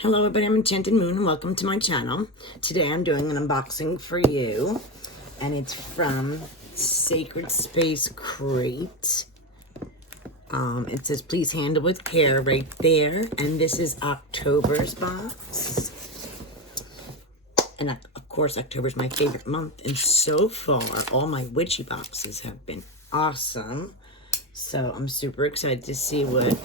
Hello everybody, I'm Enchanted Moon and welcome to my channel. Today I'm doing an unboxing for you and it's from Sacred Space Crate. It says please handle with care right there, and this is October's box. And of course October's my favorite month, and so far all my witchy boxes have been awesome. So I'm super excited to see what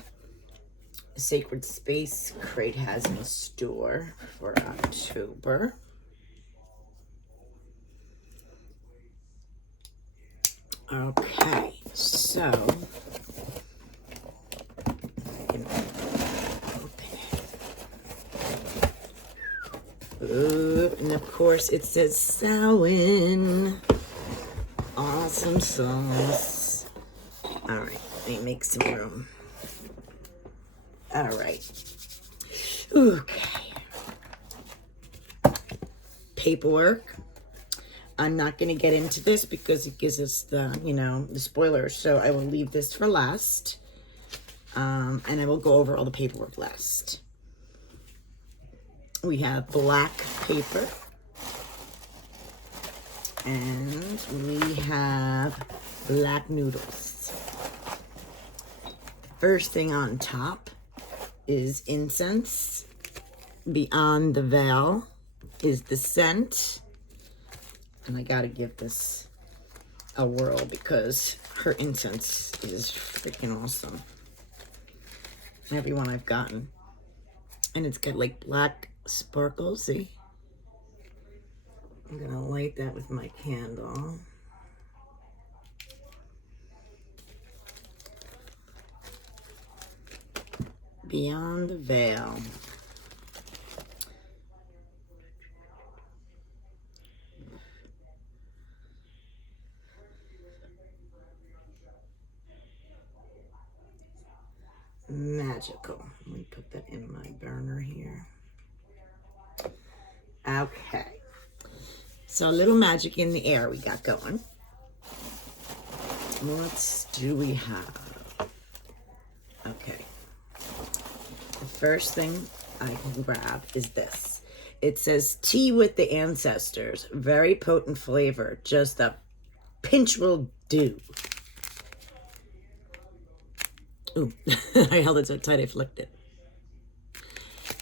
Sacred Space Crate has in store for October. Okay, so and of course it says Samhain. Awesome sauce. All right, let me make some room. All right. Okay. Paperwork. I'm not going to get into this because it gives us the, the spoilers. So I will leave this for last. And I will go over all the paperwork last. We have black paper. And we have black noodles. First thing on top is incense. Beyond the veil is the scent. And I gotta give this a whirl because her incense is freaking awesome. Every one I've gotten. And it's got like black sparkles, see? I'm gonna light that with my candle. Beyond the veil. Magical. Let me put that in my burner here. Okay. So a little magic in the air we got going. What do we have? Okay. The first thing I can grab is this. It says tea with the ancestors. Very potent flavor. Just a pinch will do. Ooh, I held it so tight I flicked it.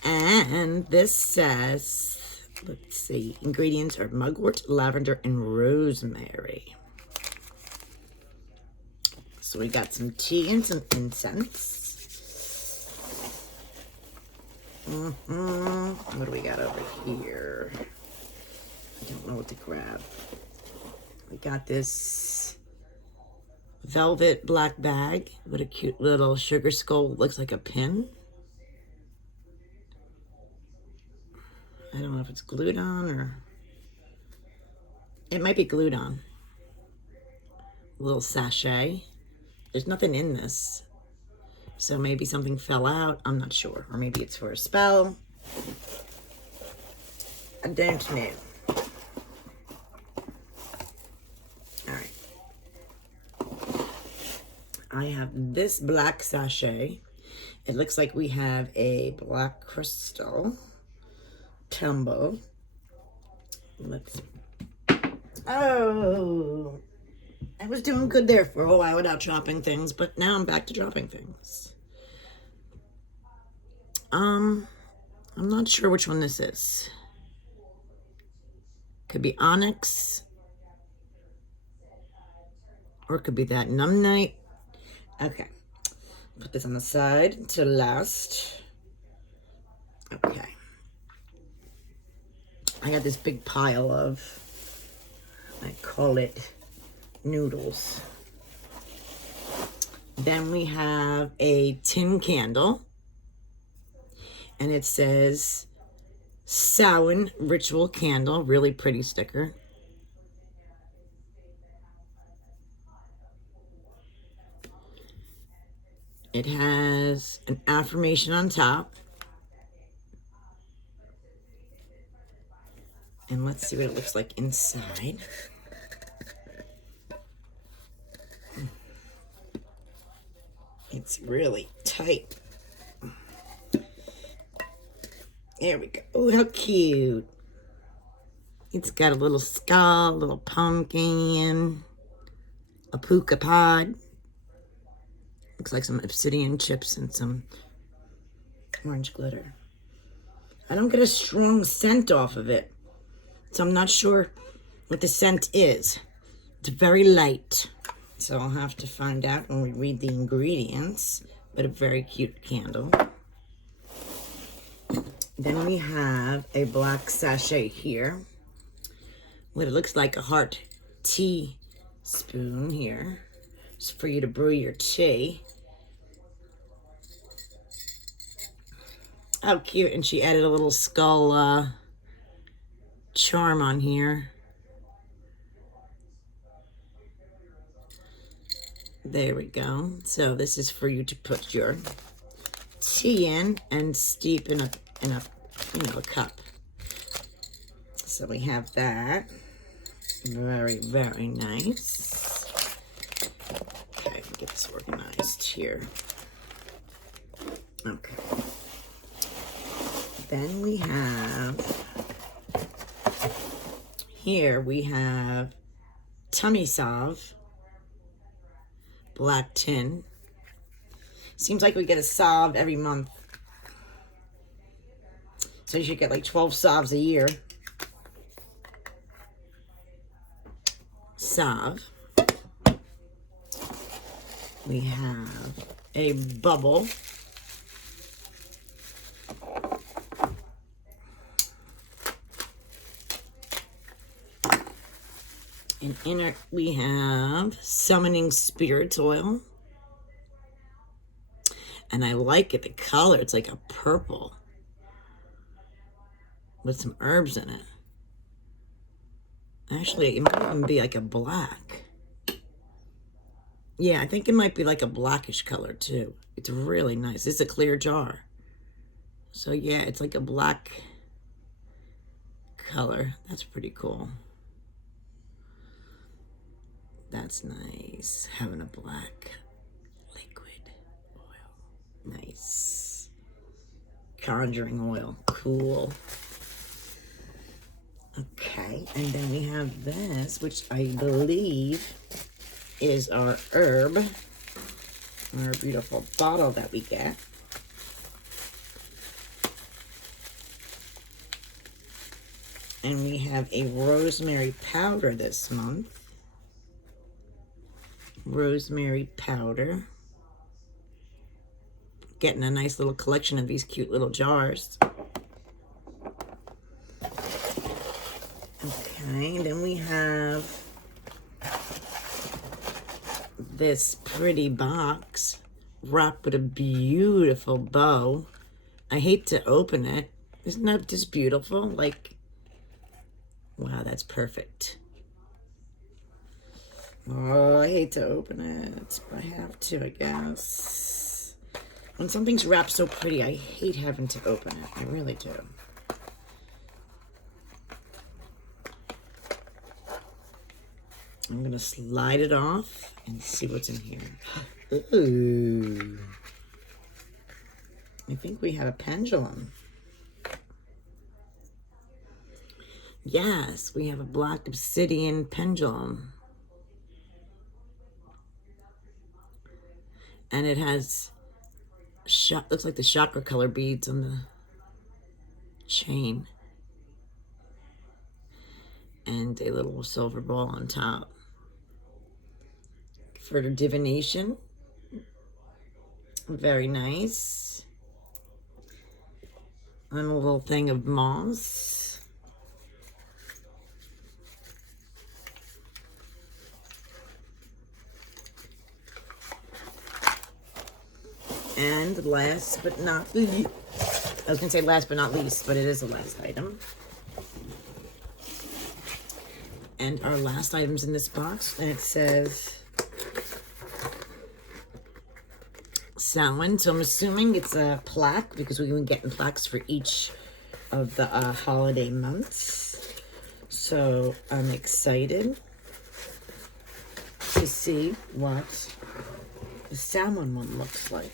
And this says, let's see, ingredients are mugwort, lavender, and rosemary. So we got some tea and some incense. What do we got over here? I don't know what to grab. We got this velvet black bag with a cute little sugar skull. Looks like a pin. I don't know if it's glued on or... It might be glued on. A little sachet. There's nothing in this. So maybe something fell out. I'm not sure. Or maybe it's for a spell. I don't know. Alright. I have this black sachet. It looks like we have a black crystal tumble. Let's see. Oh, I was doing good there for a while without dropping things, but now I'm back to dropping things. I'm not sure which one this is. Could be onyx, or it could be that numbnite. Okay, put this on the side to last. Okay. I got this big pile of, I call it noodles. Then we have a tin candle. And it says Samhain Ritual Candle. Really pretty sticker. It has an affirmation on top. And let's see what it looks like inside. It's really tight. There we go. Oh, how cute. It's got a little skull, a little pumpkin, a puka pod. Looks like some obsidian chips and some orange glitter. I don't get a strong scent off of it, so I'm not sure what the scent is. It's very light, so I'll have to find out when we read the ingredients, but a very cute candle. Then we have a black sachet here, what it looks like a heart teaspoon here. It's for you to brew your tea. How cute. And she added a little skull charm on here. There we go. So this is for you to put your tea in and steep in a cup. So we have that. Very, very nice. Okay, get this organized here. Okay. Then we have, here we have tummy salve, black tin. Seems like we get a salve every month. So you should get like 12 salves a year. Salve. We have a bubble. And in it we have Summoning Spirits oil. And I like it, the color, it's like a purple with some herbs in it. Actually, it might even be like a black. Yeah, I think it might be like a blackish color too. It's really nice. It's a clear jar. So yeah, it's like a black color. That's pretty cool. That's nice. Having a black liquid oil. Nice. Conjuring oil. Cool. Okay, and then we have this, which I believe is our herb. Our beautiful bottle that we get. And we have a rosemary powder this month. Rosemary powder. Getting a nice little collection of these cute little jars. Okay, and then we have this pretty box wrapped with a beautiful bow. I hate to open it. Isn't that just beautiful? Like, wow, that's perfect. Oh, I hate to open it, but I have to, I guess. When something's wrapped so pretty, I hate having to open it. I really do. I'm going to slide it off and see what's in here. Ooh. I think we have a pendulum. Yes, we have a black obsidian pendulum. And it has, looks like the chakra color beads on the chain. And a little silver ball on top. For the divination. Very nice. And a little thing of moss. And last but not least, I was going to say last but not least, but it is the last item. And our last item's in this box, and it says Samhain. So I'm assuming it's a plaque, because we've been getting plaques for each of the holiday months. So I'm excited to see what the Samhain one looks like.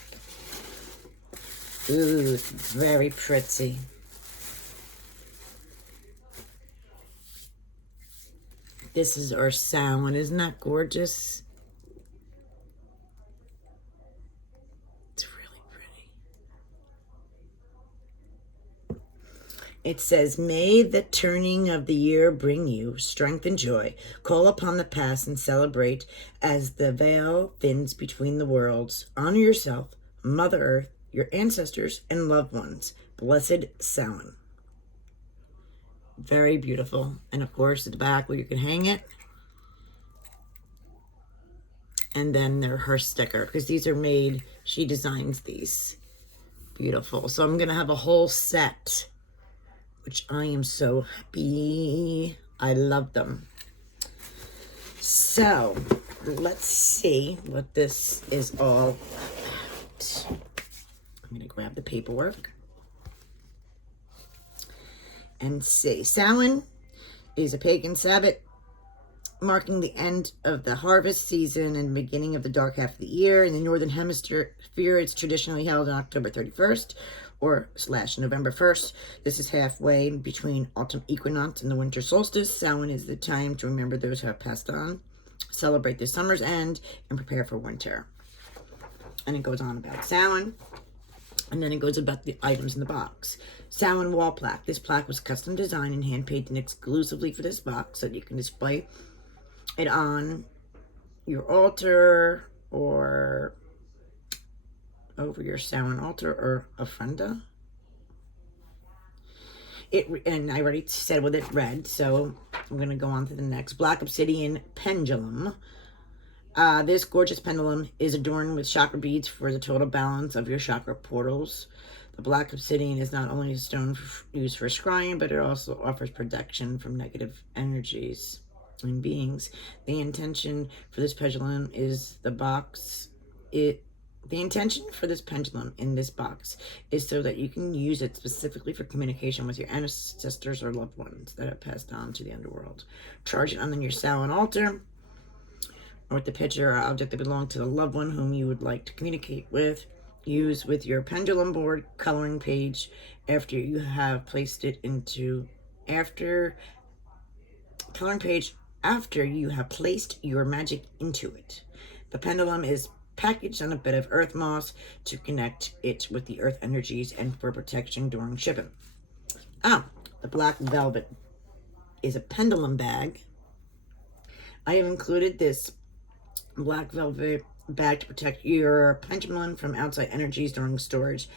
Ooh, it's very pretty. This is our Samhain. Isn't that gorgeous? It's really pretty. It says, may the turning of the year bring you strength and joy. Call upon the past and celebrate as the veil thins between the worlds. Honor yourself, Mother Earth, your ancestors, and loved ones. Blessed Samhain. Very beautiful. And of course, at the back where you can hang it. And then they're her sticker, because these are made, she designs these. Beautiful. So I'm going to have a whole set, which I am so happy. I love them. So let's see what this is all about. I'm going to grab the paperwork and see. Samhain is a pagan Sabbath marking the end of the harvest season and beginning of the dark half of the year. In the Northern Hemisphere, it's traditionally held on October 31st or / November 1st. This is halfway between autumn equinox and the winter solstice. Samhain is the time to remember those who have passed on, celebrate the summer's end, and prepare for winter. And it goes on about Samhain. And then it goes about the items in the box. Samhain wall plaque. This plaque was custom designed and hand painted exclusively for this box so that you can display it on your altar or over your Samhain altar or ofrenda. And I already said what it read, so I'm going to go on to the next. Black Obsidian Pendulum. This gorgeous pendulum is adorned with chakra beads for the total balance of your chakra portals. The black obsidian is not only a stone used for scrying, but it also offers protection from negative energies and beings. The intention for this pendulum is the intention for this pendulum in this box is so that you can use it specifically for communication with your ancestors or loved ones that have passed on to the underworld. Charge it on your Samhain altar or with the picture or object that belonged to the loved one whom you would like to communicate with. Use with your pendulum board coloring page after you have placed it into after you have placed your magic into it. The pendulum is packaged on a bit of earth moss to connect it with the earth energies and for protection during shipping. The black velvet is a pendulum bag. I have included this black velvet bag to protect your pendulum from outside energies during storage.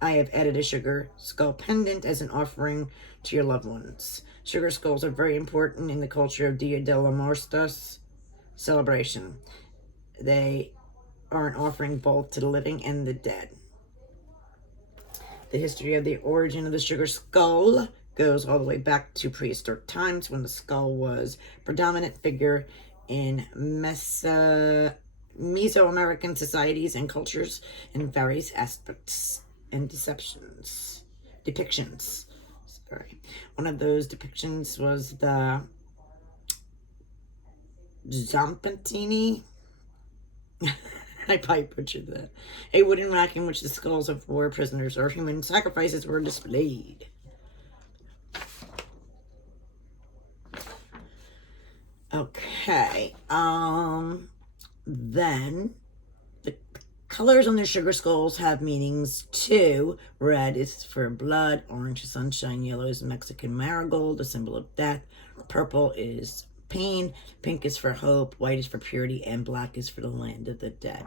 I have added a sugar skull pendant as an offering to your loved ones. Sugar skulls are very important in the culture of Dia de los Muertos celebration. They are an offering both to the living and the dead. The history of the origin of the sugar skull goes all the way back to prehistoric times when the skull was a predominant figure in Mesoamerican societies and cultures in various aspects and depictions. One of those depictions was the Zampantini. I probably butchered that. A wooden rack in which the skulls of war prisoners or human sacrifices were displayed. Okay. Then the colors on the sugar skulls have meanings too. Red is for blood, orange is sunshine, yellow is Mexican marigold, a symbol of death. Purple is pain, pink is for hope, white is for purity, and black is for the land of the dead.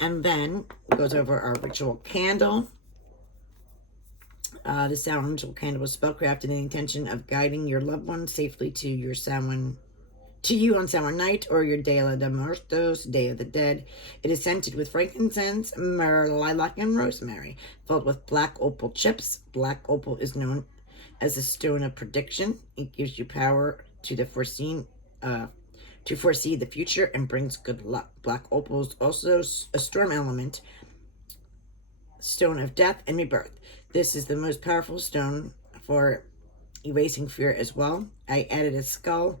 And then it goes over our ritual candle. The Samhain ritual candle was spellcrafted in the intention of guiding your loved ones safely to you on Samhain night or your Dia de Muertos, Day of the Dead. It is scented with frankincense, myrrh, lilac, and rosemary, filled with black opal chips. Black opal is known as a stone of prediction. It gives you power to foresee the future and brings good luck. Black opal is also a storm element, stone of death and rebirth. This is the most powerful stone for erasing fear as well. I added a skull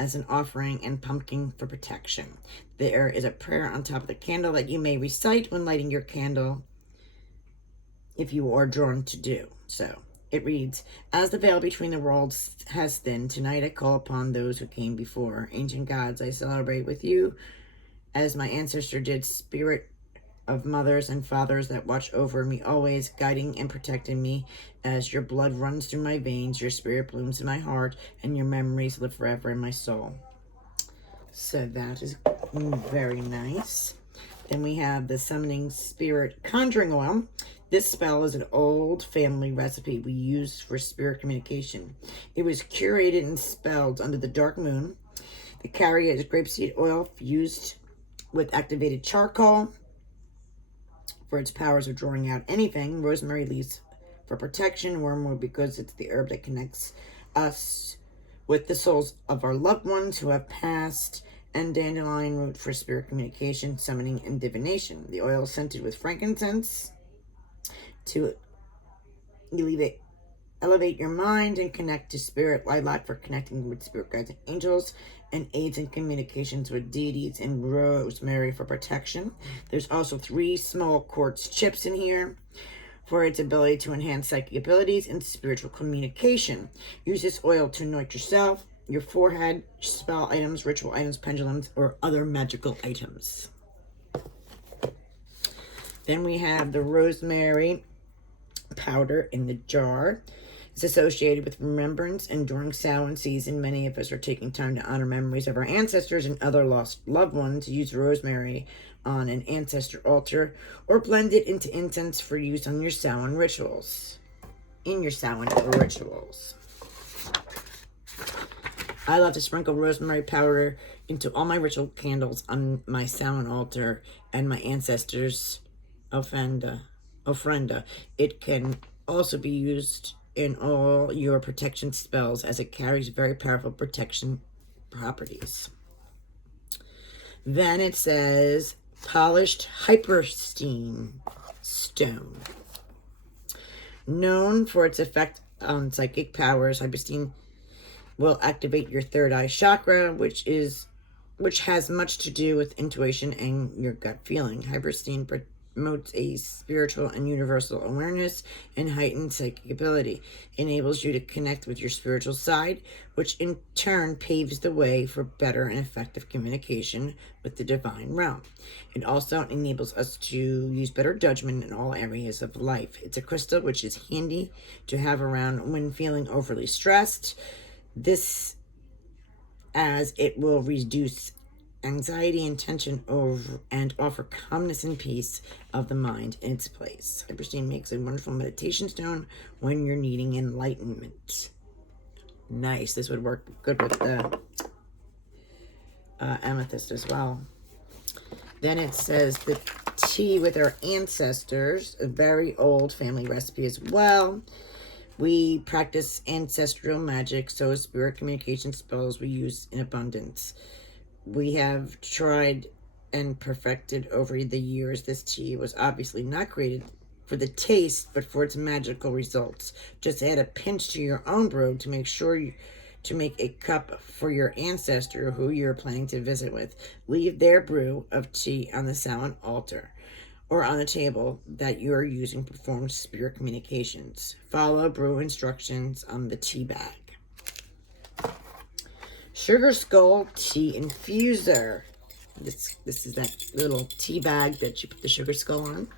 as an offering and pumpkin for protection. There is a prayer on top of the candle that you may recite when lighting your candle if you are drawn to do so. It reads, "As the veil between the worlds has thinned, tonight I call upon those who came before. Ancient gods, I celebrate with you, as my ancestor did, spirit of mothers and fathers that watch over me always, guiding and protecting me. As your blood runs through my veins, your spirit blooms in my heart, and your memories live forever in my soul." So that is very nice. Then we have the Summoning Spirit Conjuring Oil. This spell is an old family recipe we use for spirit communication. It was curated and spelled under the dark moon. The carrier is grapeseed oil fused with activated charcoal for its powers of drawing out anything. Rosemary leaves for protection. Wormwood because it's the herb that connects us with the souls of our loved ones who have passed. And dandelion root for spirit communication, summoning, and divination. The oil is scented with frankincense to elevate your mind and connect to spirit. Lilac for connecting with spirit guides and angels, and aids in communications with deities, and rosemary for protection. There's also 3 small quartz chips in here for its ability to enhance psychic abilities and spiritual communication. Use this oil to anoint yourself, your forehead, spell items, ritual items, pendulums, or other magical items. Then we have the rosemary powder in the jar. It's associated with remembrance, and during Samhain season, many of us are taking time to honor memories of our ancestors and other lost loved ones. Use rosemary on an ancestor altar, or blend it into incense for use on your Samhain rituals. I love to sprinkle rosemary powder into all my ritual candles on my Samhain altar and my ancestors' ofrenda. It can also be used in all your protection spells, as it carries very powerful protection properties. Then it says polished hyperstein stone. Known for its effect on psychic powers, hyperstein will activate your third eye chakra, which has much to do with intuition and your gut feeling. Hyperstein promotes a spiritual and universal awareness and heightened psychic ability. It enables you to connect with your spiritual side, which in turn paves the way for better and effective communication with the divine realm. It also enables us to use better judgment in all areas of life. It's a crystal which is handy to have around when feeling overly stressed. This, as it will reduce anxiety and tension and offer calmness and peace of the mind in its place. Hyperstein makes a wonderful meditation stone when you're needing enlightenment. Nice. This would work good with the amethyst as well. Then it says the tea with our ancestors, a very old family recipe as well. We practice ancestral magic, so spirit communication spells we use in abundance. We have tried and perfected over the years. This tea was obviously not created for the taste, but for its magical results. Just add a pinch to your own brew to make sure to make a cup for your ancestor who you're planning to visit with. Leave their brew of tea on the Samhain altar or on the table that you are using to perform spirit communications. Follow brew instructions on the tea bag. Sugar Skull Tea Infuser. This is that little tea bag that you put the sugar skull on.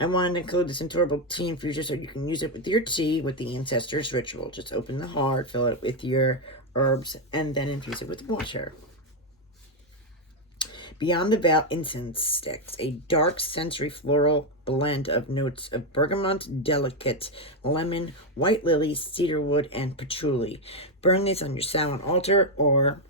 I wanted to include this adorable tea infuser so you can use it with your tea with the ancestors ritual. Just open the heart, fill it with your herbs, and then infuse it with water. Beyond the Veil Incense Sticks, a dark sensory floral blend of notes of bergamot, delicate, lemon, white lily, cedarwood, and patchouli. Burn this on your Samhain altar or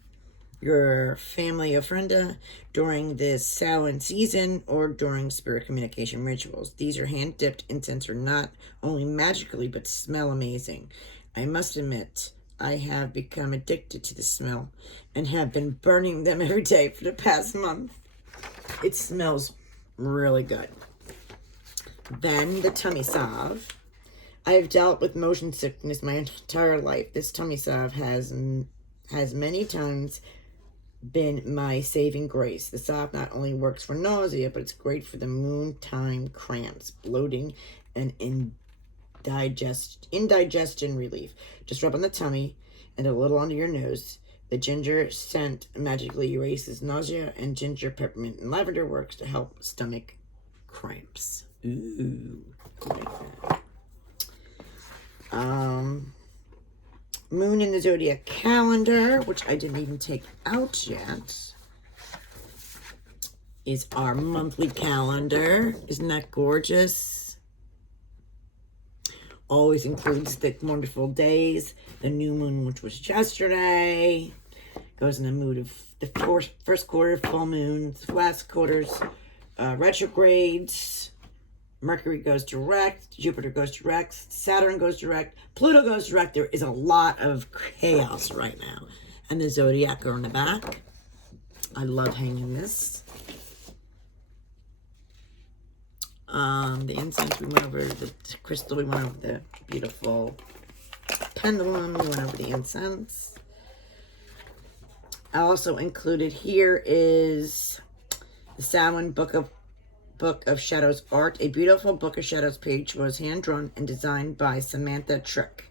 your family ofrenda during the Samhain season or during spirit communication rituals. These are hand-dipped incense are not only magically but smell amazing. I must admit, I have become addicted to the smell and have been burning them every day for the past month. It smells really good. Then the tummy salve. I have dealt with motion sickness my entire life. This tummy salve has many times been my saving grace. The salve not only works for nausea, but it's great for the noontime cramps, bloating, and indigestion relief. Just rub on the tummy and a little under your nose. The ginger scent magically erases nausea, and ginger, peppermint, and lavender works to help stomach cramps. Ooh, like that. Moon in the Zodiac calendar, which I didn't even take out yet, is our monthly calendar. Isn't that gorgeous? Always includes the wonderful days, the new moon, which was yesterday. Goes in the mood of the first quarter, full moons, last quarters, retrogrades. Mercury goes direct, Jupiter goes direct, Saturn goes direct, Pluto goes direct. There is a lot of chaos right now. And the Zodiac are in the back. I love hanging this. The incense, we went over the crystal, we went over the beautiful pendulum, we went over the incense. I also included here is the Samhain Book of Shadows art. A beautiful Book of Shadows page was hand-drawn and designed by Samantha Trick.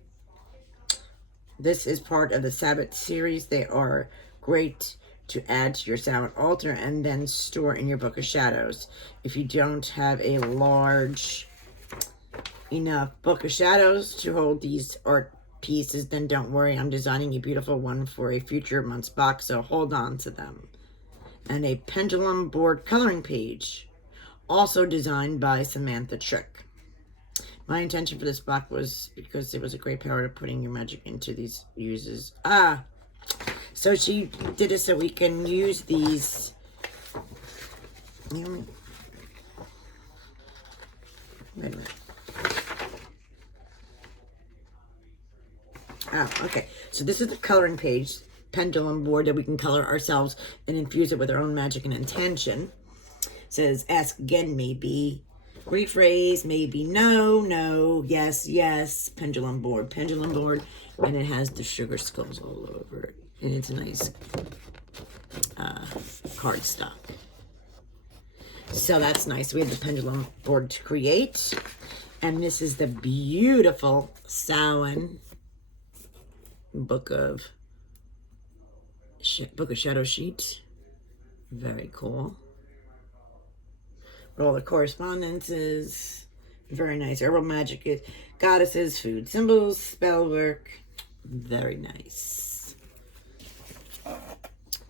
This is part of the Sabbath series. They are great to add to your Samhain altar and then store in your Book of Shadows. If you don't have a large enough Book of Shadows to hold these art pieces, then don't worry. I'm designing a beautiful one for a future month's box, so hold on to them. And a pendulum board coloring page, also designed by Samantha Trick. My intention for this box was because there was a great power to putting your magic into these uses. So she did it so we can use these. Wait a minute. Okay. So this is the coloring page, pendulum board that we can color ourselves and infuse it with our own magic and intention. Says, ask again, maybe. Rephrase, maybe. No, no. Yes, yes. Pendulum board. And it has the sugar skulls all over it. And it's a nice cardstock. So that's nice. We have the pendulum board to create. And this is the beautiful Samhain Book of Shadow sheet. Very cool. All the correspondences, very nice. Herbal magic, goddesses, food symbols, spell work, very nice.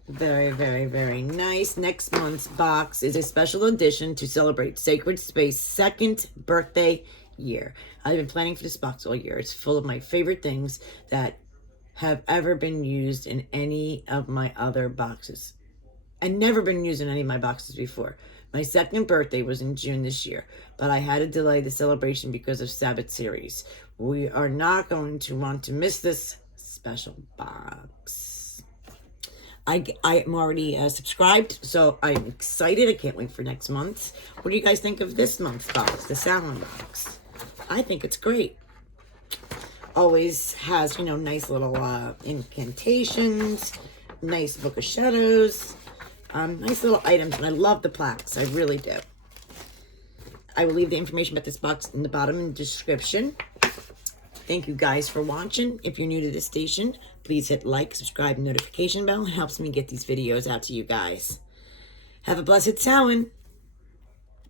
Very, very, very nice. Next month's box is a special edition to celebrate Sacred Space's 2nd birthday year. I've been planning for this box all year. It's full of my favorite things that have ever been used in any of my other boxes. And never been used in any of my boxes before. My 2nd birthday was in June this year, but I had to delay the celebration because of Sabbath series. We are not going to want to miss this special box. I am already subscribed, so I'm excited. I can't wait for next month. What do you guys think of this month's box, the Samhain box? I think it's great. Always has, you know, nice little incantations, nice Book of Shadows. Nice little items, and I love the plaques. I really do. I will leave the information about this box in the bottom in the description. Thank you guys for watching. If you're new to this station, please hit like, subscribe, and notification bell. It helps me get these videos out to you guys. Have a blessed Samhain.